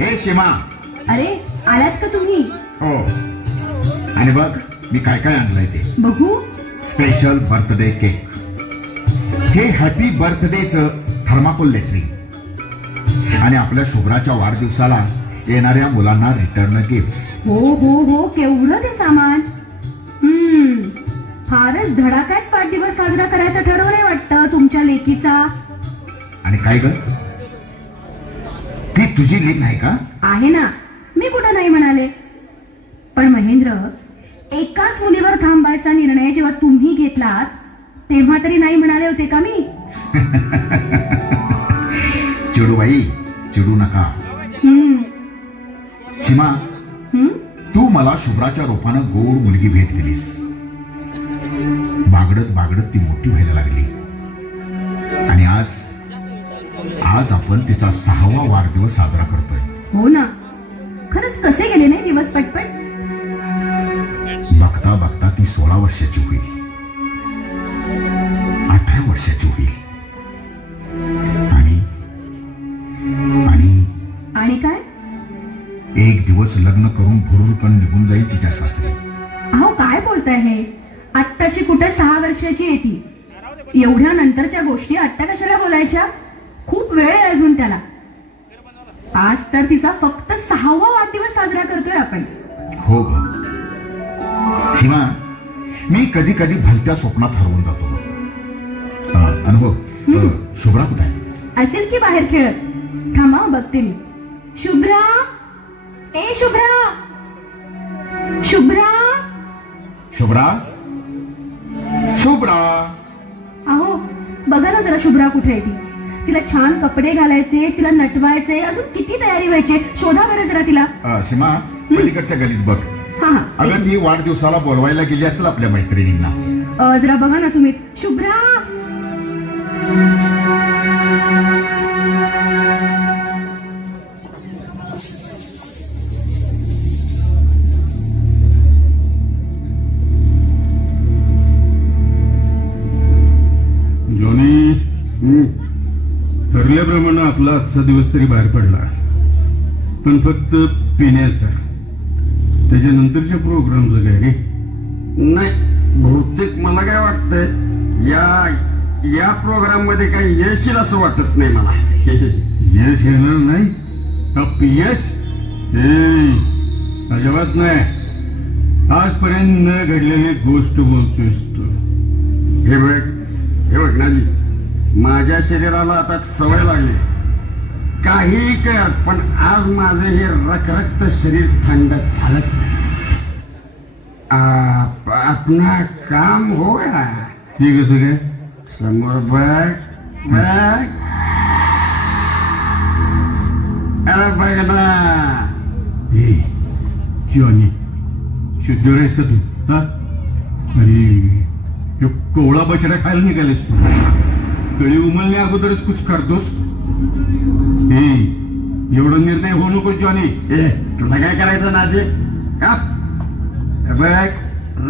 हे सीमा. अरे आलात का तुम्ही? हो. आणि बघ मी काय काय आणलंय ते बघू. Special birthday cake. हे हॅपी बर्थडेचं थर्माकोल लेटरिंग आणि आपल्या शुभ्राच्या वाढदिवसाला येणाऱ्या मुलांना रिटर्न गिफ्ट. हो हो हो, केवढं ते सामान. फारच धडाक्यात वाढदिवस साजरा करायचं ठरवलंय वाटतं तुमच्या लेकीचा. आणि काय ग, ती तुझी लेक नाही का? आहे ना, मी कुठं नाही म्हणाले. पण महेंद्र, एकाच मुलीवर थांबायचा निर्णय जेव्हा तुम्ही घेतलात तेव्हा तरी नाही म्हणाले होते का मी? चिडू बाई, चिडू नका. सीमा, तू मला शुभ्राच्या रूपानं गोड मुलगी भेट दिलीस. बागडत बागडत ती मोठी व्हायला लागली आणि आज आपण तिचा 6वा वाढदिवस साजरा करतोय. हो ना, खरंच कसे गेले नाही दिवस पटपट. बघता बघता ती 16 वर्षाची होईल, 18 वर्षाची होईल आणि काय, एक दिवस लग्न करून भुरकन निघून जाईल तिच्या सासरी. अहो काय बोलताय हे? आत्ताची कुठे 6 वर्षाची येते. एवढ्या नंतरच्या गोष्टी आत्ता कशाला बोलायच्या? खूप वेळ आहे अजून त्याला. आज तर तिचा फक्त 6वा वाढदिवस साजरा करतोय आपण. हो ग सीमा, मी कधी कधी भलत्या स्वप्नात हरवून जातो. अनुभव, शुभ्रा कुठे आहे? असेल की बाहेर खेळत. थांबा बघते मी. शुभ्रा, ए शुभ्रा, शुभ्रा, शुभ्रा, शुभ्रा. अहो बघा ना जरा शुभ्रा कुठे आहे ती. तिला छान कपडे घालायचे, तिला नटवायचे, अजून किती तयारी व्हायची. शोधा बरं जरा तिला. सीमा, पलीकडच्या गलीत बघ. अगं ती वाढदिवसाला बोलवायला गेली असेल आपल्या मैत्रिणींना. जरा बघा ना तुम्हीच. शुभ्रा, जॉनी, ठरल्याप्रमाणे आपला आजचा दिवस तरी बाहेर पडला, पण फक्त पिण्याचा. त्याच्यानंतरच्या प्रोग्रामचं काय रे? नाही, बहुतेक मला काय वाटतंय या प्रोग्राम मध्ये काही यश येईल असं वाटत नाही मला. यश येणार नाही? अपयश अजिबात नाही. आजपर्यंत न घडलेली गोष्ट बोलतोयस तू. हे बघ नाजी, माझ्या शरीराला आता सवय लागली. काही कर, पण आज माझं हे रखरखत शरीर थंड झालंच. अपना काम हो गया. ते कसं काय? समोर बघ बघ ना. जॉनी, शुद्ध आहेस का तू? अरे कोवळा बछडा खायला निघालेस तू. कळी उमलण्या अगोदरच कुछ करतोस. एवढा निर्णय होऊ नको जॉनी. तुला काय करायचं नाजी? बघ,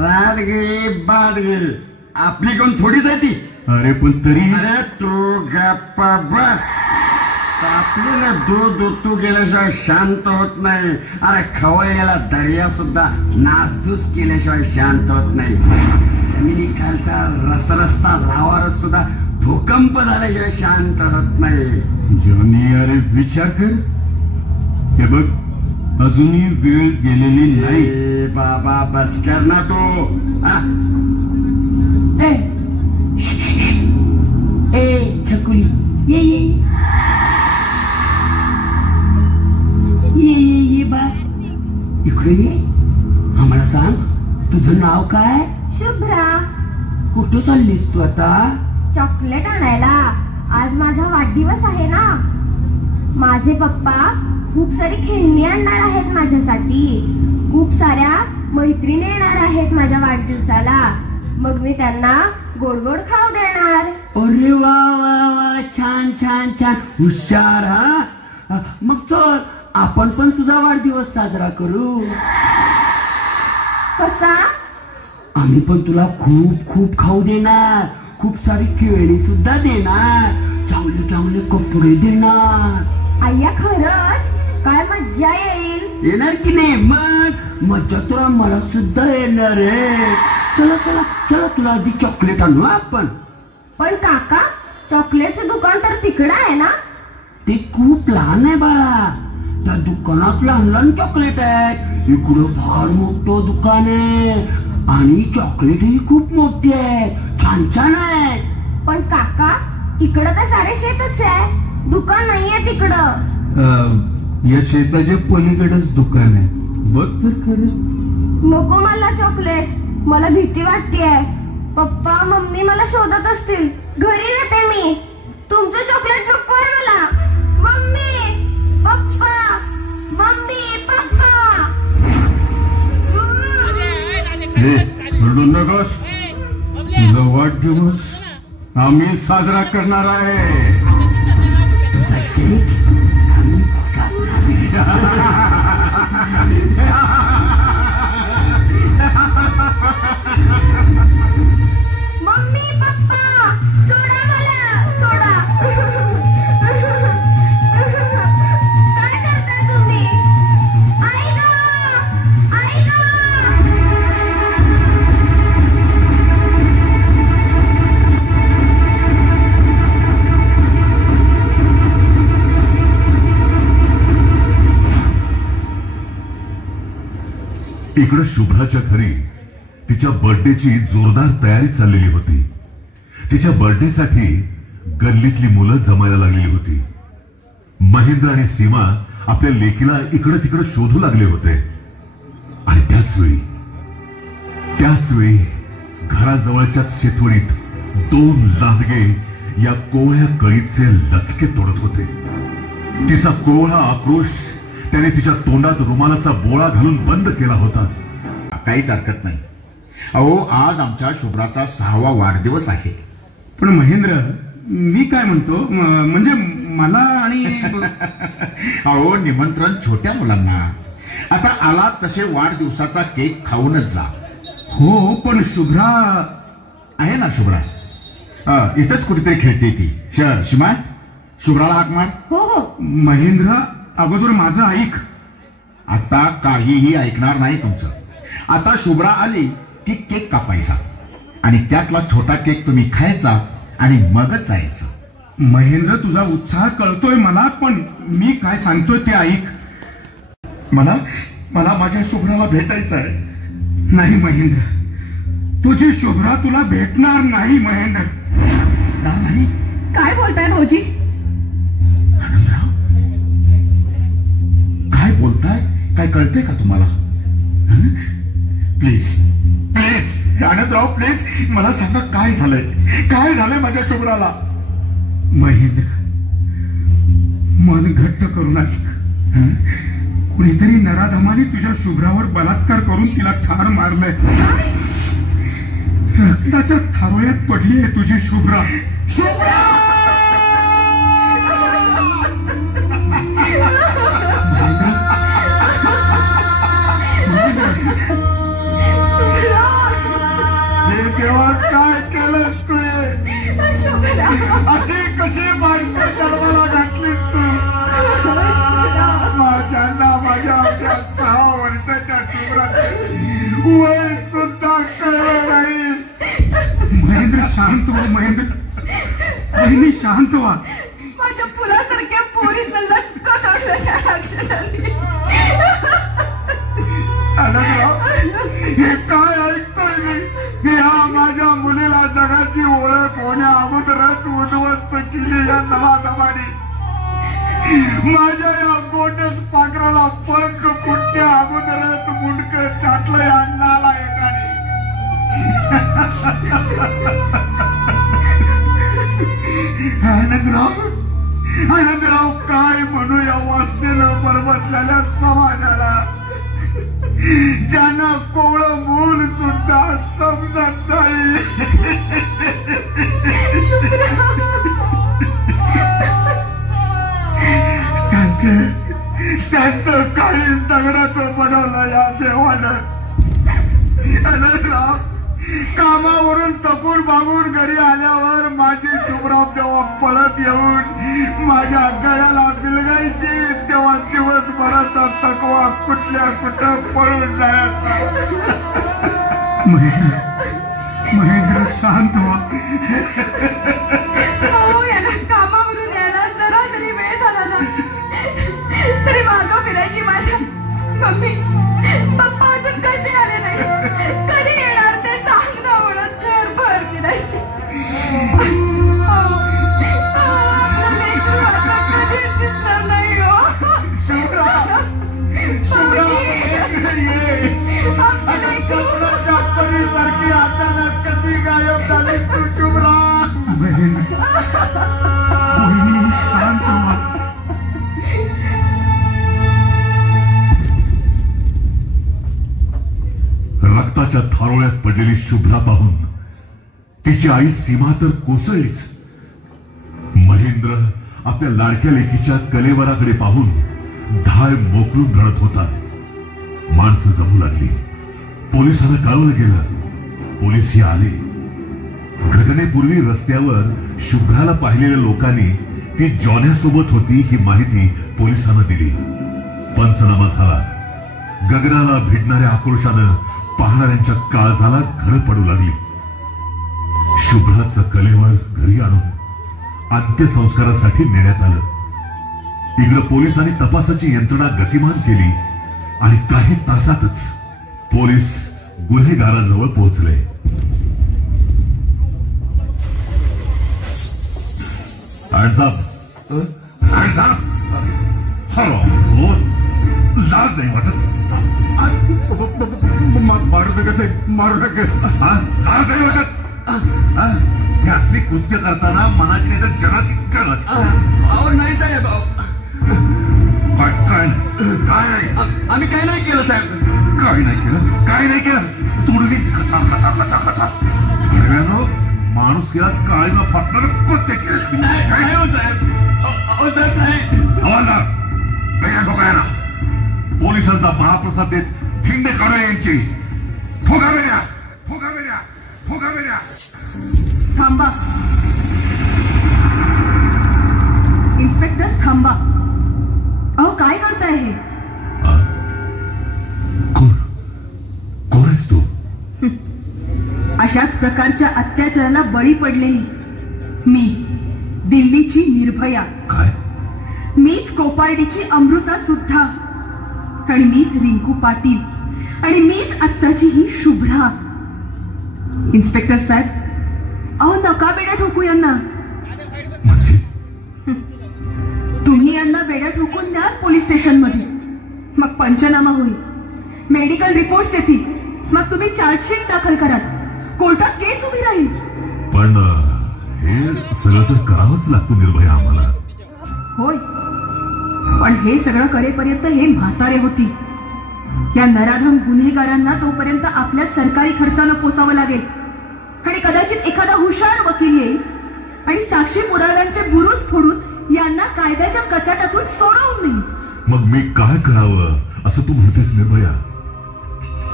रात गेली बाद गेली, आपली कोण थोडीच आहे ती. अरे पण तरी. अरे तू गप्पा बस. आपल्याला दूध तू गेल्याशिवाय शांत होत नाही. अरे खवळलेला दर्या सुद्धा नासधूस केल्याशिवाय शांत होत नाही. जमिनीखालचा रसरस्ता लावार सुद्धा भूकंप झाल्याशिवाय शांत होत नाही. जॉनी, अरे विचार कर. हे बघ, अजूनही वेळ गेलेली नाही. बाबा बस कर ना तू. छकुली, ये बा इकडे ये. आम्हाला सांग, तुझं नाव काय? शुभ्रा. कुठं चाललीस तू आता? चॉकलेट आणायला. आज माझा वाढदिवस आहे ना. माझे पप्पा खूप सारी खेळणी आणणार आहेत माझ्यासाठी. खूप साऱ्या मैत्रिणी येणार आहेत माझ्या वाढदिवसाला. मग मी त्यांना गोड गोड खाऊ देणार. अरे वा वा वा, छान छान छान, हुशार. हा, मग चल आपण पण तुझा वाढदिवस साजरा करू. कसा? आम्ही पण तुला खूप खूप खाऊ देणार, खूप सारी खेळणी सुद्धा देणार, चांगले चांगले कपडे देणार. आय्या खरंच? काय मज्जा येईल. येणार की नाही? मग मज्जा तुला मला सुद्धा येणार आहे. चला चला चला, तुला आधी चॉकलेट आणू आपण. पण काका, चॉकलेटचं दुकान तर तिकडं आहे ना. ते खूप लहान आहे बाळा. त्या दुकानात लहान लहान चॉकलेट आहेत. इकडं फार मोठं दुकान आहे आणि चॉकलेटही खूप मोठी आहेत, छान छान आहेत. पण काका, इकडं तर सारे शेतच आहे, दुकान नाहीये तिकडं. या शेताच्या पलीकडेच दुकान आहे, बघ तर खरं. नको मला चॉकलेट, मला भीती वाटतेय. पप्पा मम्मी मला शोधत असतील. घरी जाते मी. तुमचं चॉकलेट नको आहे मला. Mummy papa, mummy papa. हे रडू नकोस. तुझा वाढदिवस आम्ही साजरा करणार आहे. तुझा केक आम्हीच कापणार. मम्मी पप्पा, सोडा मला, सोडा. काय करताय तुम्ही? आई गं, आई गं. इकडे शुभ्राच्या घरी तिच्या बर्थडेची जोरदार तयारी चाललेली होती. तिच्या बर्थडेसाठी गल्लीतली मुलं जमायला लागलेली होती. महेंद्र आणि सीमा आपल्या लेकीला इकडे तिकडे शोधू लागले होते. आणि त्याच वेळी घराजवळच्या शेतवडीत 2 लांडगे या कोवळ्या कळीचे लचके तोडत होते. तिचा कोवळा आक्रोश त्याने तिच्या तोंडात रुमालाचा बोळा घालून बंद केला होता. काहीच हरकत नाही. अहो, आज आमच्या शुभ्राचा 6वा वाढदिवस आहे. पण महेंद्र, मी काय म्हणतो, म्हणजे मला आणि अहो, निमंत्रण छोट्या मुलांना. आता आला तसे वाढदिवसाचा केक खाऊनच जा. हो, पण शुभ्रा आहे ना. शुभ्रा इथंच कुठेतरी खेळते ती. शिमा, शुभ्राला हाक मार. हो हो. महेंद्र, अगोदर माझं ऐक. आता काहीही ऐकणार नाही तुमचं. आता शुभ्रा आली की केक कापायचा आणि त्यातला छोटा केक तुम्ही खायचा आणि मगच जायचं. महेंद्र, तुझा उत्साह कळतोय मला, पण मी काय सांगतोय ते ऐक. मला माझ्या शुभ्राला भेटायचं आहे. नाही महेंद्र, तुझी शुभ्रा तुला भेटणार नाही. महेंद्र नाही. काय बोलताय भाऊजी? आनंदराव, काय बोलताय? काय कळतंय का तुम्हाला? प्लीज प्लीज आनंदराव, प्लीज मला सांगा, काय झालंय माझ्या शुभ्राला? महेंद्र, मन घट्ट करून ऐक. कुणीतरी नराधमाने तुझ्या शुभ्रावर बलात्कार करून तिला ठार मारलंय. रक्ताच्या थारोळ्यात पडली आहे तुझी शुभ्रा. हे देवा, काय केलंस तू? अशी कशी माणसं जन्माला घातलीस तू? माझ्या 6 वर्षाच्या शुभ्राचं वय सुद्धा कळलं नाही. महेंद्र, शांत व्हा. महेंद्र, बहिणी, शांत व्हा. माझ्या फुलासारख्या पोरीचं लचकत अक्षरांनी. आनंदराव, हे काय ऐकतोय मी? ह्या माझ्या मुलीला जगाची ओळख होण्या अगोदरच उद्ध्वस्त केली या नवाधमाने. माझ्या या गोंडस पाखराला पंख फुटण्या अगोदरच मुंडकं छाटलं या नालायकाने. आनंदराव, काय म्हणू या वासनेनं बरबटलेल्या समाजाला, ज्यांना कोवळं मूल सुद्धा समजत नाही. त्यांचं काळीच दगडाचं बनवलं या देवानं. आनंदराव, कामावरून तपून भागून घरी आल्यावर माझी शुभ्रा तेव्हा पळत येऊन माझ्या गळ्याला बिलगायची. तेव्हा दिवसभर कुठं पळून जायचं. महेंद्र शांत व्हा. याला कामावरून यायला जरा तरी वेळ झाला ना तरी मागं फिरायची माझ्या मम्मी पप्पा अजून कसे आले नाही, कधी येणार ते सांग ना म्हणत घरभर फिरायची. कधीच दिसणार नाही हो. सारखी अचानक कशी गायब झालीस तू शुभ्रा? शांत व्हा. रक्ताच्या थारोळ्यात पडलेली शुभ्रा पाहून तिची आई सीमा तर कोसळलीच. महेंद्र आपल्या लाडक्या लेकीच्या कलेवराकडे पाहून धाय मोकळून रडत होता. माणसं जमू लागली. पोलिसांना कळवलं गेलं. पोलीसही आले. घटनेपूर्वी रस्त्यावर शुभ्राला पाहिलेल्या लोकांनी ती जॉन्यासोबत होती ही माहिती पोलिसांना दिली. पंचनामा झाला. गगनाला भिडणाऱ्या आक्रोशानं पाहणाऱ्यांच्या काळजाला घर पडू लागली. शुभ्राचं कलेवर घरी आणून अंत्यसंस्कारासाठी नेण्यात आलं. इकडं पोलिसांनी तपासाची यंत्रणा गतिमान केली आणि काही तासातच पोलीस गुन्हेगारांजवळ पोहोचले. लाज नाही वाटत? मारू नका साहेब, मारू नका. लाज नाही वाटत? हे असली कृत्य करताना मनाची नाही तर जगाची गरज असते. नाही साहेब, काय नाही? आम्ही काय नाही केलं साहेब. काय नाही केलं? काय नाही केलं? तुडवी कसा कसा कसा कसा माणूस केला काळीला फाटणार कृत्य केलं. नाही हो साहेब. अहो साहेब नाही. ना पोलिसांचा महाप्रसाद देत ठिंगणे काढूया यांची. फुगा मेल्या, फुगा मेल्या, फुगा मेल्या. थांबा इन्स्पेक्टर, थांबा. अहो काय करताय हे? कोण आहेस तू? अशाच प्रकारच्या अत्याचाराला बळी पडलेली मी, दिल्लीची निर्भया. काय? मीच कोपार्डीची अमृता सुद्धा, आणि मीच रिंकू पाटील, आणि मीच आत्ताची ही शुभ्रा. इन्स्पेक्टर साहेब, अहो नका बेड्या ठोकू यांना. म्हणजे तुम्ही यांना बेड्या ठोकून द्या पोलीस स्टेशन मध्ये. मग पंचनामा होईल, मेडिकल रिपोर्ट्स येतील, मग तुम्ही चार्जशीट दाखल कराल, कोर्टात केस उभी राहील. पण हे सगळं तर करावंच लागतं निर्भया आम्हाला. होय, पण हे सगळं करेपर्यंत हे म्हातारे होती. या नराधम गुन्हेगारांना तोपर्यंत आपल्या सरकारी खर्चानं पोसावं लागेल, आणि कदाचित एखादा हुशार वकील येईल आणि साक्षी पुराव्यांचे बुरुज फोडून यांना कायद्याच्या कचाट्यातून सोडवून देईल. मग मी काय करावं असं तू म्हणतेस निर्भया?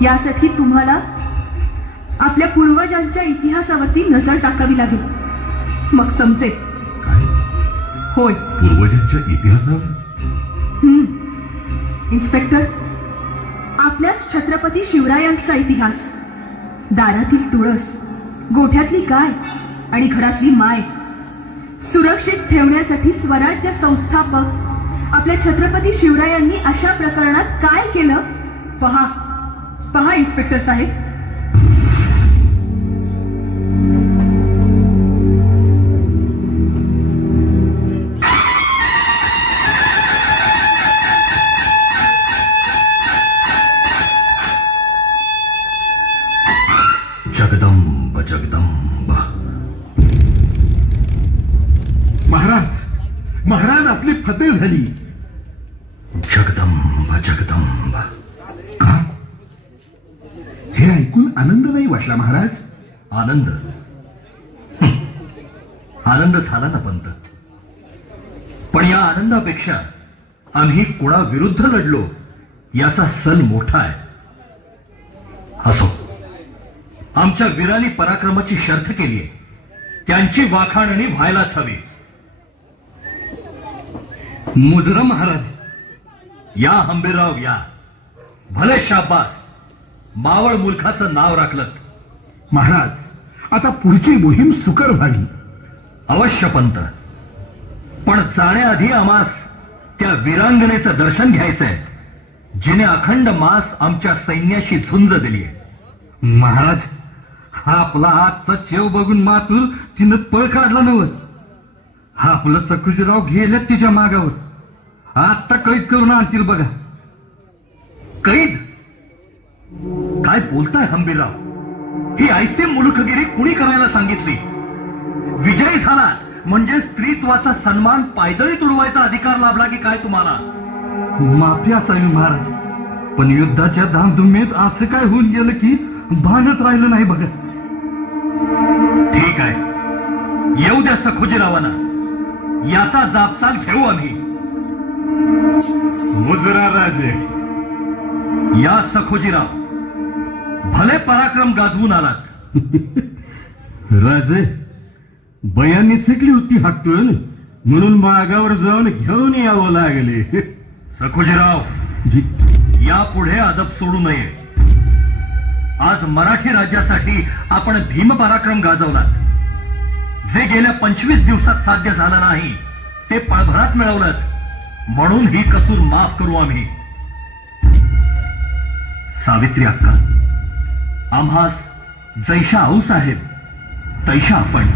यासाठी तुम्हाला आपल्या पूर्वजांच्या इतिहासावरती नजर टाकावी लागेल, मग समजेल. काय? होय, पूर्वजांच्या इतिहासावर? इन्स्पेक्टर, आपल्याच छत्रपती शिवरायांचा इतिहास. दारातील तुळस, गोठ्यातली गाय आणि घरातली माय सुरक्षित ठेवण्यासाठी स्वराज्य संस्थापक आपल्या छत्रपती शिवरायांनी अशा प्रकरणात काय केलं पहा. पहा इन्स्पेक्टर साहेब. जगदंब जगदंब. महाराज आपली फतेह झाली. जगदंब जगदंब. का? हे ऐकून आनंद नाही वाटला महाराज? आनंद? आनंद झाला ना पंत, पण या आनंदापेक्षा आम्ही कोणाविरुद्ध लढलो याचा सन मोठा आहे. असो, आमच्या वीरांनी पराक्रमाची शर्थ केली आहे, त्यांची वाखाणणी व्हायलाच हवी. मुजरा महाराज. या हंबीरराव या. भले शाबास, मावळ मुलखाचं नाव राखलं. महाराज, आता पुढची मोहीम सुकर व्हावी. अवश्य पंत, पण जाण्याआधी आम्हास त्या वीरांगनेचं दर्शन घ्यायचंय जिने अखंड मास आमच्या सैन्याशी झुंज दिली. महाराज, हा आपला आजचा चेव बघून मातूर तिनं पळ काढला नव्हत. हा आपलं सखुजीराव गेले तिच्या मागावर. आता कैद करून आणतील बघा. कैद? काय बोलताय हंबीरराव? ही ऐसे मुलुखगिरी कुणी करायला सांगितली? विजयी झाला म्हणजे स्त्रीत्वाचा सन्मान पायदळी तुडवायचा अधिकार लाभला की काय तुम्हाला? माफी असावी महाराज, पण युद्धाच्या धामधुमीत असं काय होऊन गेलं की भानच राहिलं नाही बघा. ठीक आहे, येऊ द्या सखोजीरावांना. याचा जापसाल घेऊ आम्ही. मुजरा राजे. या सखोजीराव, भले पराक्रम गाजवून आलात. राजे, बयांनी शिकली होती हातून, म्हणून मागावर जाऊन घेऊन यावं लागले. सखोजीराव, यापुढे अदब सोडू नये. आज मराठी राज्यासाठी आपण भीम पराक्रम गाजवला. जे गेल्या 25 दिवसात साध्य झालं नाही ते पळभरात मिळवलं, म्हणून ही कसूर माफ करू आम्ही. सावित्री अक्का, आम्हास जैशा आऊसाहेब तैशा आपण.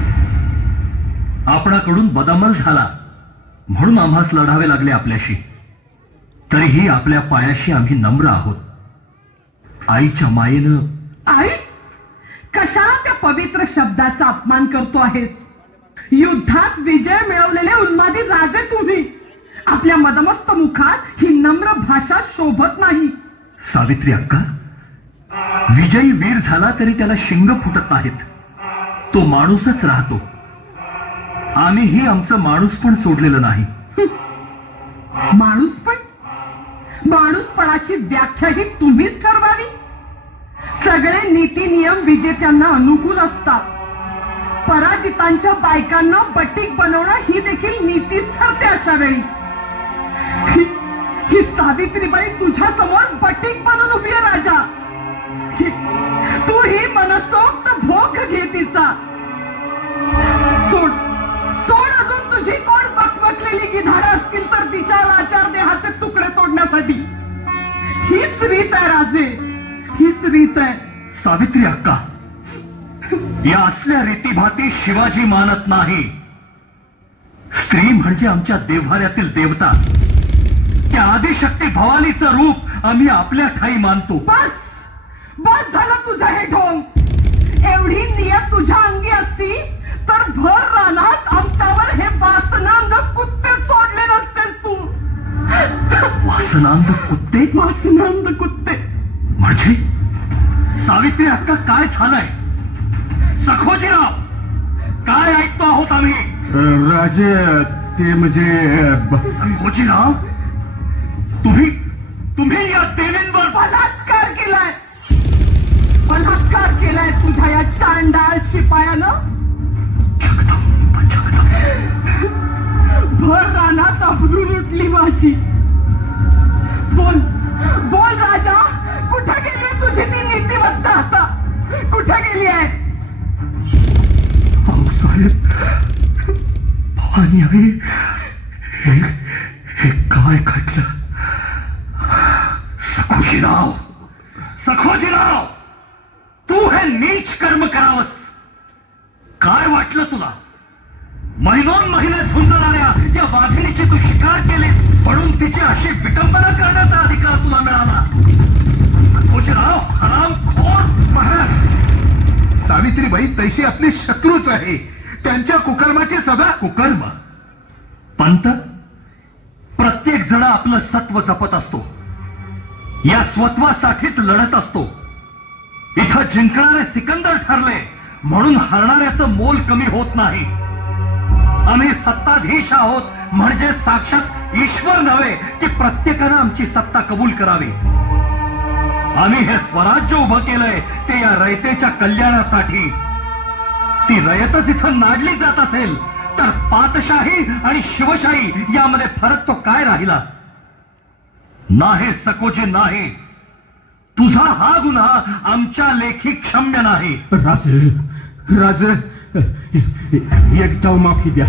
आपणाकडून बदअमल झाला म्हणून आम्हास लढावे लागले आपल्याशी. तरीही आपल्या पायाशी आम्ही नम्र आहोत. आईच्या मायेनं. आई, कशाला त्या पवित्र शब्दाचा अपमान करतो आहेस? युद्धात विजय मिळवलेले उन्मादी राजे तुम्ही. आपल्या मदमस्त मुखात ही नम्र भाषा शोभत नाही. सावित्री अक्का, विजयी वीर झाला तरी त्याला शिंग फुटत नाहीत. तो माणूसच राहतो. आम्हीही आमचं माणूस पण सोडलेलं नाही. माणूसपण? माणूसपणाची व्याख्या ही तुम्हीच ठरवावी. सगळे नीती नियम विजेत्यांना अनुकूल असतात. पराजितांच्या बायकांना बटीक बनवणं ही देखील नीतीच ठरते. अशा वेळी ही सावित्रीबाई तुझ्या समोर बटीक बनून उभी आहे राजा. तू ही मनसोक्त भोग घे तिचा. सोड सोड, अजून तुझी कोण बकबकलेली गिधाडं असतील तर तिच्या आचार देहाचे तुकडे तोडण्यासाठी. हीच रीत आहे राजे, हीच रीत आहे. सावित्री अक्का, या असल्या रीतीभाती शिवाजी मानत नाही. स्त्री म्हणजे आमच्या देव्हाऱ्यातील देवता. त्या आदिशक्ती भवानीचं रूप आम्ही आपल्या ठाई मानतो. बस बस झालं तुझं हे ढोंग. एवढी नियत तुझ्या अंगी असती तर भर रानात आमच्यावर हे वासनांध कुत्ते सोडले नसतेस तू. वासनांध कुत्ते? वासनांध कुत्ते म्हणजे सावित्री अक्का, काय झालंय? सखोजीराव, काय ऐकतो आहोत आम्ही? राजे, ते म्हणजे सखोजीराव, तुम्ही या देवींवर बलात्कार केलाय. बलात्कार केलाय तुझ्या या चांडाळ शिपायानं. भर रानात अबरू लुटली माझी. बोल बोल राजा, कुठे गेली तुझी ती नीतिवत्ता? कुठे गेली आहे? साहेब, भवानी आई, हे काय घडलं? सखोजीराव, सखोजीराव, तू हे नीच कर्म करावंस. काय वाटलं तुला? महिनोन महिने झुंजणाऱ्या या वाघिणीची तू शिकार केली म्हणून तिची अशी विटंबना करण्याचा अधिकार तुला मिळाला. सखोजीराव, हरामखोर. महाराज, सावित्रीबाई तैशी आपले शत्रूच आहे. त्यांच्या कुकर्माची सदा. कुकर्म? पंत, प्रत्येक जण आपलं सत्व जपत असतो. या स्वत्वासाठीच लढत असतो. इथं जिंकणारे सिकंदर ठरले म्हणून हरणाऱ्याचं मोल कमी होत नाही. आम्ही सत्ताधीश आहोत म्हणजे साक्षात ईश्वर नव्हे की प्रत्येकानं आमची सत्ता कबूल करावी. आम्ही हे स्वराज्य उभं केलंय ते या रयतेच्या कल्याणासाठी. ती रयतच इथं नाडली जात असेल तर पातशाही आणि शिवशाही यामध्ये फरक तो काय राहिला? नाही सकोजी, नाही. तुझा हा गुन्हा आमच्या लेखी क्षम्य नाही. राज एकदा माफी द्या.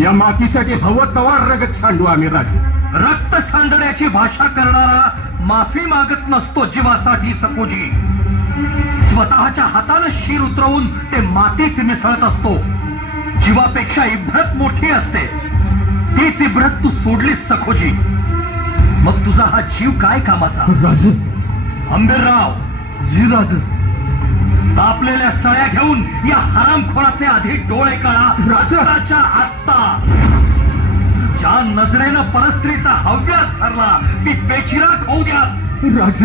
या माफीसाठी हवं तवा रगत सांडू आम्ही. राज रक्त सांडण्याची भाषा करणारा माफी मागत नसतो जीवासाठी सकोजी. स्वतःच्या हातानं शीर उतरवून ते मातीत मिसळत असतो. जीवापेक्षा इब्रत मोठी असते. तीच इब्रत तू सोडलीस सखोजी. मग तुझा हा जीव काय कामाचा? राज आंबेरराव, जी राज. तापलेल्या सळ्या घेऊन या हरामखोराचे आधी डोळे काढा. राजाच्या आत्ता ज्या नजरेनं परस्त्रीचा हव्यास ठरला ती बेचिराग होऊ द्या. राज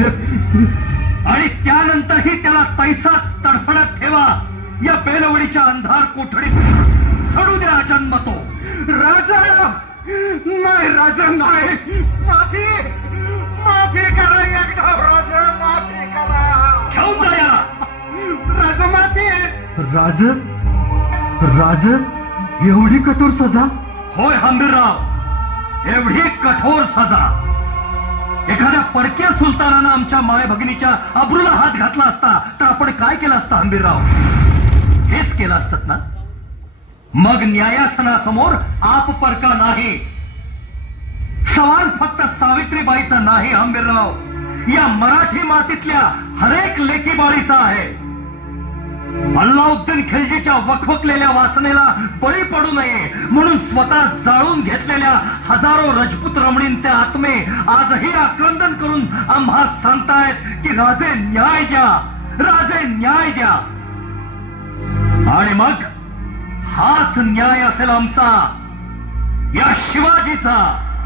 आणि त्यानंतरही त्याला तैसाच तडफडत ठेवा. या बेलवडीच्या अंधार कोठडीत सडू द्या जन्म तो. राजा नाही. राजा नाही. माफी माफी करा एकदा. राजा माफी करा. घेऊन जा याला. राजा माफी. राज राज एवढी कठोर सजा? होय हंबीरराव, एवढी कठोर सजा. एखाद्या परक्या सुलतानानं आमच्या माय भगिनीच्या अब्रूला हात घातला असता तर आपण काय केलं असतं हंबीरराव? हेच केलं असतं ना. मग न्यायासनासमोर आप परका नाही. सवाल फक्त सावित्रीबाईचा नाही हंबीरराव, या मराठी मातीतल्या हरेक लेकीबाळीचा आहे. अल्लाउद्दीन खिलजीच्या वखवकलेल्या वासनेला बळी पडू नये म्हणून स्वतः जाळून घेतलेल्या हजारो राजपूत रमणींचे आत्मे आजही आक्रंदन करून आम्हा सांगतायत की राजे न्याय द्या, राजे न्याय द्या. आणि मग हाच न्याय असेल आमचा, या शिवाजीचा,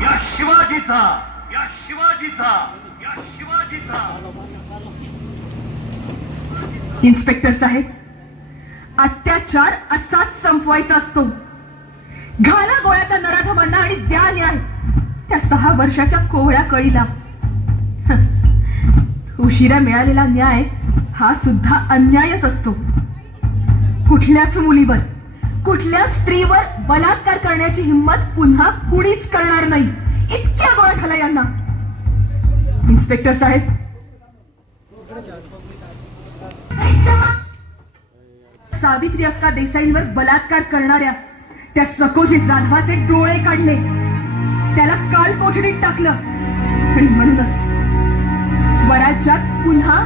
या शिवाजीचा, या शिवाजीचा, या शिवाजीचा. इन्स्पेक्टर साहेब, अत्याचार असाच संपवायचा असतो. घाला गोळ्याच्या नराधमांना आणि द्या न्याय त्या 6 वर्षाच्या कोवळ्या कळीला. उशिरा मिळालेला न्याय हा सुद्धा अन्यायच असतो. कुठल्याच मुलीवर, कुठल्याच स्त्रीवर बलात्कार करण्याची हिंमत पुन्हा कुणीच करणार नाही. इतक्या गोळ्या घाला यांना. इन्स्पेक्टर साहेब, सावित्री अक्का देसाईंवर बलात्कार करणाऱ्या त्या सकोजी जाधवाचे डोळे काढले, त्याला काल कोठडीत टाकलं. आणि म्हणूनच स्वराज्यात पुन्हा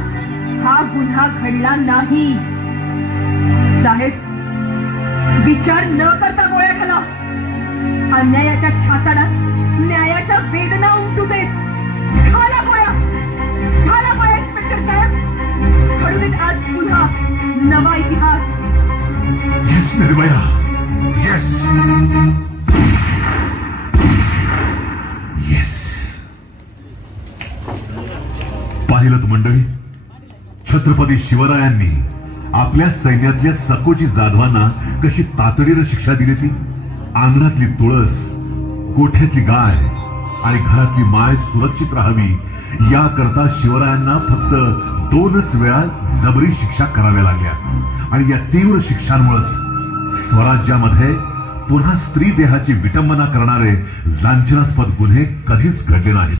हा गुन्हा घडला नाही. साहेब, विचार न करता गोळ्या घाला. अन्यायाच्या छाताला न्यायाच्या वेदना उमटू देत. घाला गोळ्या, घाला गोळ्या. इन्स्पेक्टर साहेब, घडून आज पुन्हा नवा इतिहास. Yes Nirbhaya, yes yes. पाहिलं मंडळी, छत्रपती शिवरायांनी आपल्या सैन्यातल्या सकोजी जाधवांना कशी तातडीनं शिक्षा दिली. ती अंगणातली तुळस, गोठ्यातली गाय आणि घरातली माय सुरक्षित राहावी याकरता शिवरायांना फक्त 2च वेळा जबरी शिक्षा कराव्या लागल्या. आणि या तीव्र शिक्षांमुळेच स्वराज्यामध्ये पुन्हा स्त्री देहाची विटंबना करणारे लांछनास्पद गुन्हे कधीच घडले नाहीत.